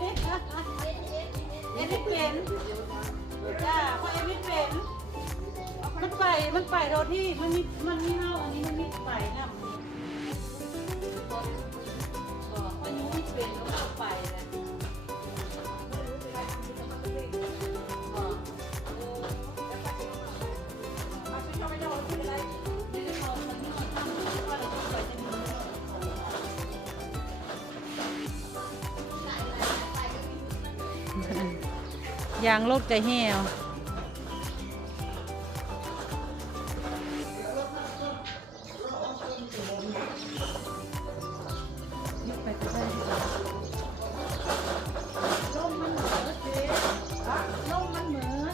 เอ็นไม่เป็นจ้าเพราะเอ็นไม่เป็นมันไปมันไปเรที่มันมีมันมีเน่าอันนี้มันมีไปนะ ยางโลกจะเหี่ยวไปก็ได้ล่มมันเหมือเจ๊ล่มมันเหมือ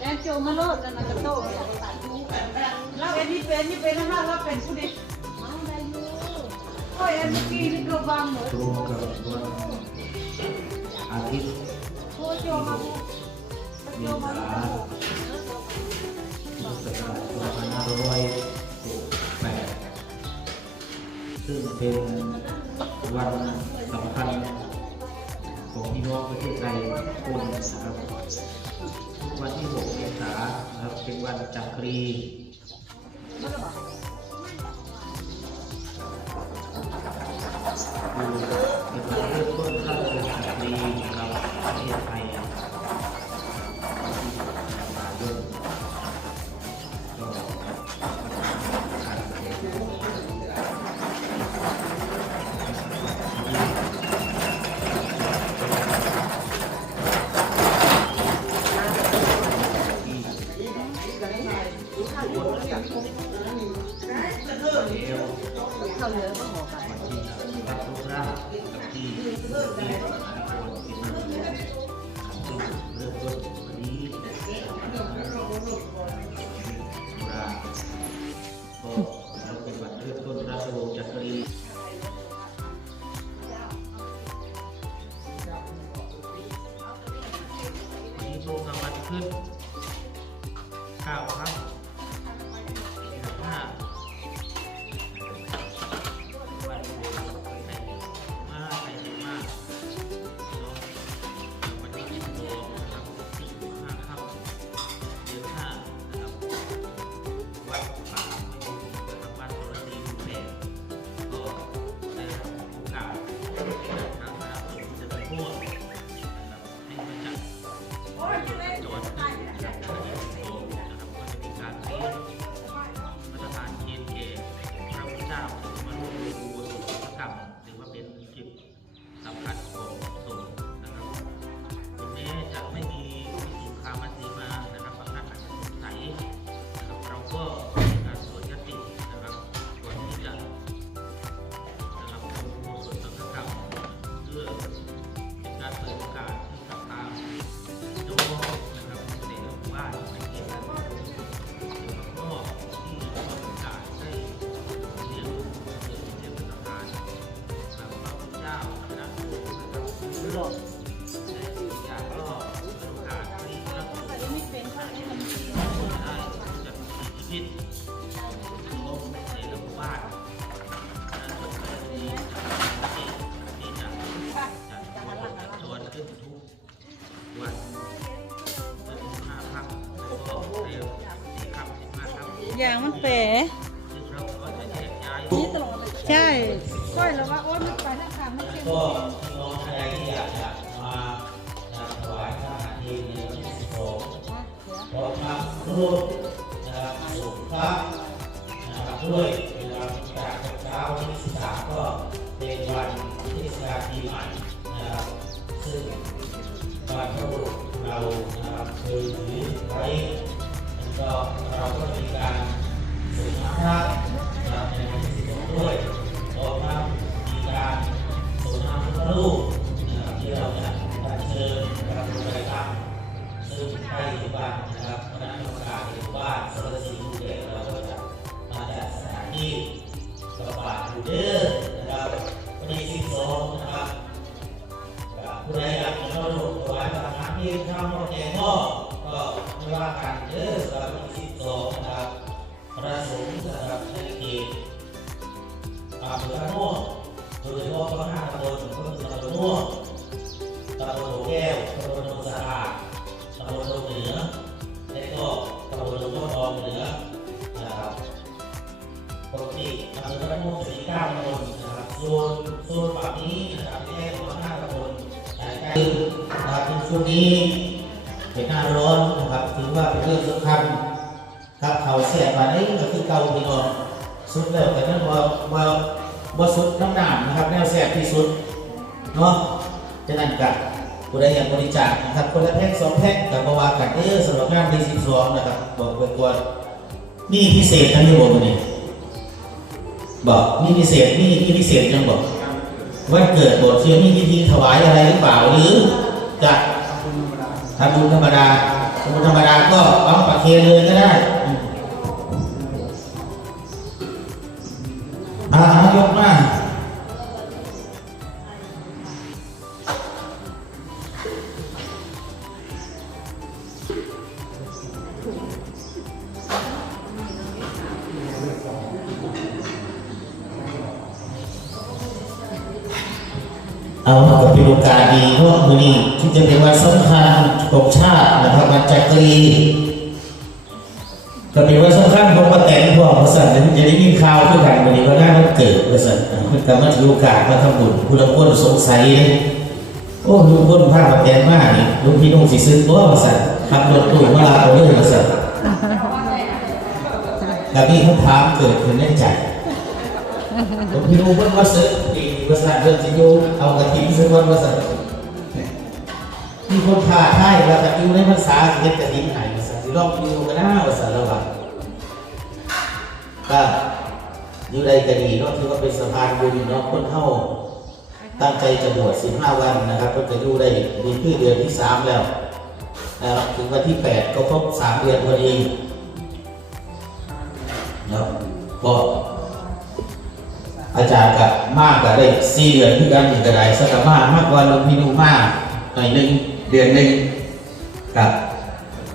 แอนโจมาโลดแล้วนะกระโตกเราเอ็นนี่เป็นนี่เป็นนะคะเราเป็นผู้ด็ กโอ้งเหมือนตรงกับวันอาทิตย์โอ้โจมาบุโจมาบุพุทธศักราช2568ซึ่งเป็นวันสำคัญของพี่น้องประเทศไทยทุกคนนะครับวันที่ 6 เมษายนนะครับเป็นวันจักรี เขาเหลือก็หมดค่ะวันที่รับทุกร่างกับที่ที่มหานครที่มาซึ่งเริ่มต้นวันนี้ตุลาก็แล้วเป็นวันเริ่มต้นราชวงศ์จักรี สงฆ์จะไแยกย้ายใช่ก้อยแล้วว่าโอ๊ยมันไปทางทางมันเค็มก็พี่น้องชายที่อยากจะมาถวายพระอาหารเพลในวันที่12ขอทำร่วมนะครับส่งพระนะครับด้วยนะครับจากเช้าวันที่13ก็เป็นวันเทศกาลปีใหม่นะครับซึ่งบรรพบุรุษเรานะครับเคยถือไว้แล้วก็เราก็มีการส่งน้ำพระนะครับในวันท ด้วยขอทำมีการส่งน้ำพระรูปนะครับที่เราจะอัญเชิญนะครับลงไปทำซึ่งใกล้ทุกบ้านนะครับคณะกรรมการในหมู่บ้านสารสีดูแลเราก็จะมาจัดสถานที่กระบาดดูเดนะครับวันที่12นะครับกับผู้ใดเองทำโอเคก็ก็ไม่ว่ากันเด้อสำหรับวันที่สิบสองนะครับพระสงฆ์นะครับในเขตำเภอพระโนดโดยเฉพาะพระห้าตำบลก็คือตำบลโนดตำบลโหแก้วตำบลโนนสะอาดตำบลโนนเหนือและก็ตำบลโนนทองเหนือนะครับปกติอำเภอพระโนดจะมีเก้าตำบลนะครับโซนโซนฝั่งนี้นะครับแยกมาห้าตำบลใกล้ๆนะครับช่วงนี้เป็นหน้าร้อนนะครับถือว่าเป็นเรื่องสำคัญครับเขาเสียมาได้ก็คือเก่าพี่น้องสุดแล้วแต่นั้นว่าว่า ว่าสุดน้ำหนามนะครับ แนวแสบที่สุดเนาะจะนั่นกับผู้ใดอยากบริจาคนะครับคนละแพ็กสองแพ็กกับประวัติกันเด้อสำหรับงานปีสิบสองนะครับบอกไว้ก่อนมีพิเศษนะที่บอกเนี่ยบอกมีพิเศษมีมีพิเศษยังบอกวันเกิดบทเชื่อมีพิธีถวายอะไรหรือเปล่าหรือจะทำบุญธรรมดาทำบุญธรรมดาก็เอาปักเคนเลยก็ได้ เป็นโอกาสดีเนาะมือนี้ที่จะเป็นวันสำคัญของชาตินะครับวันจักรีก็เป็นวันสำคัญของประแตนพวกบริษัทจะได้ยินข่าวเพื่อกันวันนี้ว่าน้ามันเกิดบริษัทมันก็มาถือโอกาสมาทำบุญผู้ละคนสงสัยเลยโอ้ลุงคนพาประแตนมากนี่ลุงพี่นุ่งสิซื้อตัวบริษัทขับรถตู้มาลาเอาเรื่องบริษัทแล้วมีคำถามเกิดขึ้นในใจลุงพี่นุ่งเพิ่นว่าซื้อ บริษัทเรื่องสิอยู่เอากระถิ่นซื้อวันบริษัทมีคนพาท่ายว่าจะอยู่ในภาษาเฮ็ดกระถิ่นไหนบริษัทสิลองอยู่กันหน้าบริษัทเราว่าก็อยู่ใดก็ดีเนาะถือว่าเป็นสะพานบุญเนาะคนเฮาตั้งใจจะบวช15 วันนะครับก็จะอยู่ได้ดีขึ้นเดือนที่ 3 แล้วนะครับถึงวันที่ 8 ก็ครบ 3 เดือนพอดีเนาะก็ อาจารย์กับมากก็ได้4เดือนคือกันอีกก็ได้สักมากมากกว่าลงพี่นุมากหน่อยหนึงเดือนหนึ่งครับ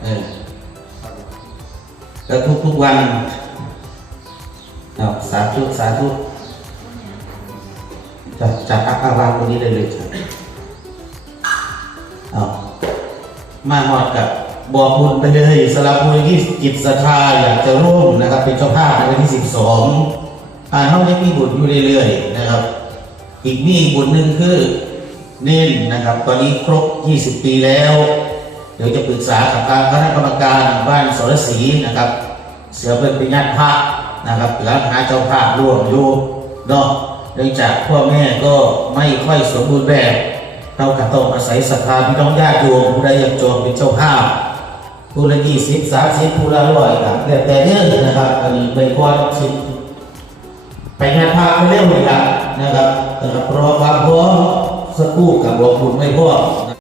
เออแล้วทุกๆวันเอาสาธุสาธุจับจับอักขาวางตรงนี้ได้เลยครับเอามาหอดกับบอกบุญไปเลยสำหรับบุญที่จิตศรัทธาอยากจะร่วมนะครับ เป็นเจ้าภาพในวันที่สิบสอง อ่าเขายังมีบุญอยู่เรื่อยๆนะครับ อีกมีบุญหนึ่งคือเน้นนะครับ ตอนนี้ครบ 20 ปีแล้ว เดี๋ยวจะปรึกษากับทางคณะกรรมการบ้านสรศรีนะครับ เสือเป็นเป็นญาติพระนะครับหลังหาเจ้าภาพร่วมอยู่เนาะเนื่องจากพ่อแม่ก็ไม่ค่อยสมบูรณ์แบบเราก็ต้องอาศัยศรัทธาพี่น้องญาติโยมผู้ใดอยากจองเป็นเจ้าภาพผู้ละยี่สิบสามสิบผู้ละร้อยครับแต่แต่เนื่องนะครับอันนี้ไม่ควรสิ ไปงานภาไปเร็วเลยครับนะครับนะครับรอความพร้อมสักครู่กับหลวงบุญไม่พอ